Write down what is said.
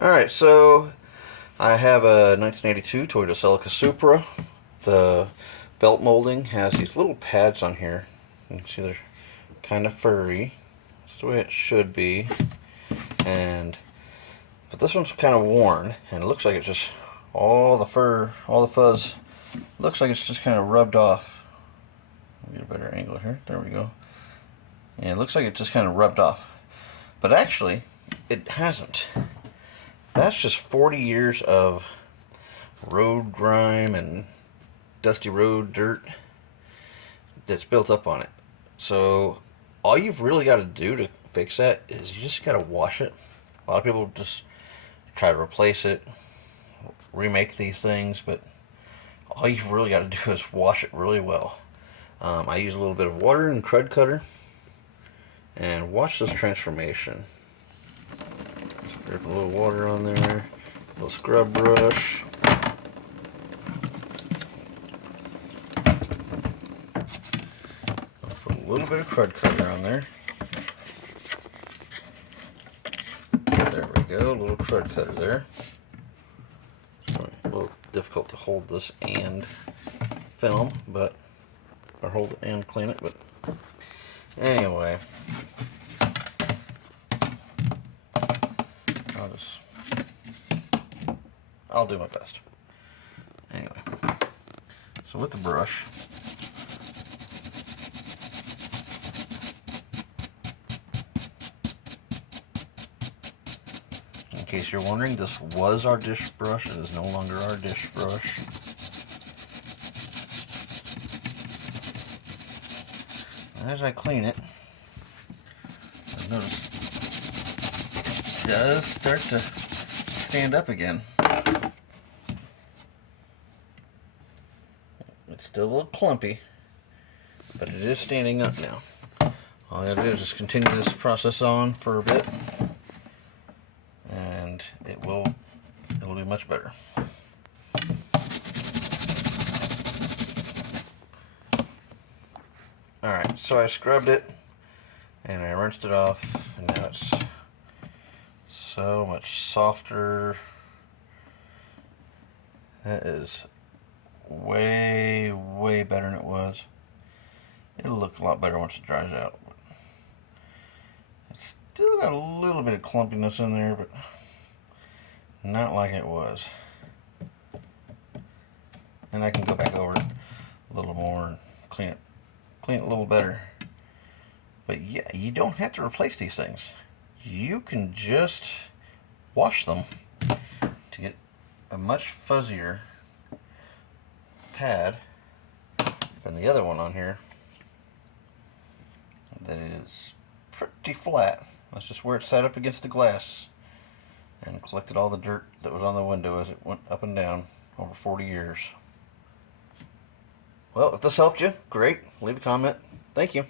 Alright, so I have a 1982 Toyota Celica Supra. The belt molding has these little pads on here. You can see they're kind of furry. That's the way it should be. But this one's kind of worn, and it looks like it's just all the fur, all the fuzz, looks like it's just kind of rubbed off. Let me get a better angle here. There we go. Yeah, it looks like it just kind of rubbed off. But actually, it hasn't. That's just 40 years of road grime and dusty road dirt that's built up on it. So all you've really got to do to fix that is you just got to wash it. A lot of people just try to replace it, remake these things, but all you've really got to do is wash it really well. I use a little bit of water and crud cutter and watch this transformation. Drip a little water on there, a little scrub brush. I'll put a little bit of crud cutter on there. There we go, a little crud cutter there. Sorry, a little difficult to hold this and film, but or hold it and clean it, but anyway. I'll do my best. Anyway, so with the brush, in case you're wondering, this was our dish brush. It is no longer our dish brush. As I clean it, I notice it does start to stand up again. It's still a little clumpy, but it is standing up now. All I gotta do is just continue this process on for a bit, and it'll be much better. Alright, so I scrubbed it and I rinsed it off, and now it's so much softer. That is way better than it was. It'll look a lot better once it dries out. It's still got a little bit of clumpiness in there, but not like it was. And I can go back over it a little more and clean it a little better. But yeah, you don't have to replace these things. You can just wash them to get a much fuzzier pad than the other one on here that is pretty flat. That's just where it sat up against the glass and collected all the dirt that was on the window as it went up and down over 40 years. Well, if this helped you, great. Leave a comment. Thank you.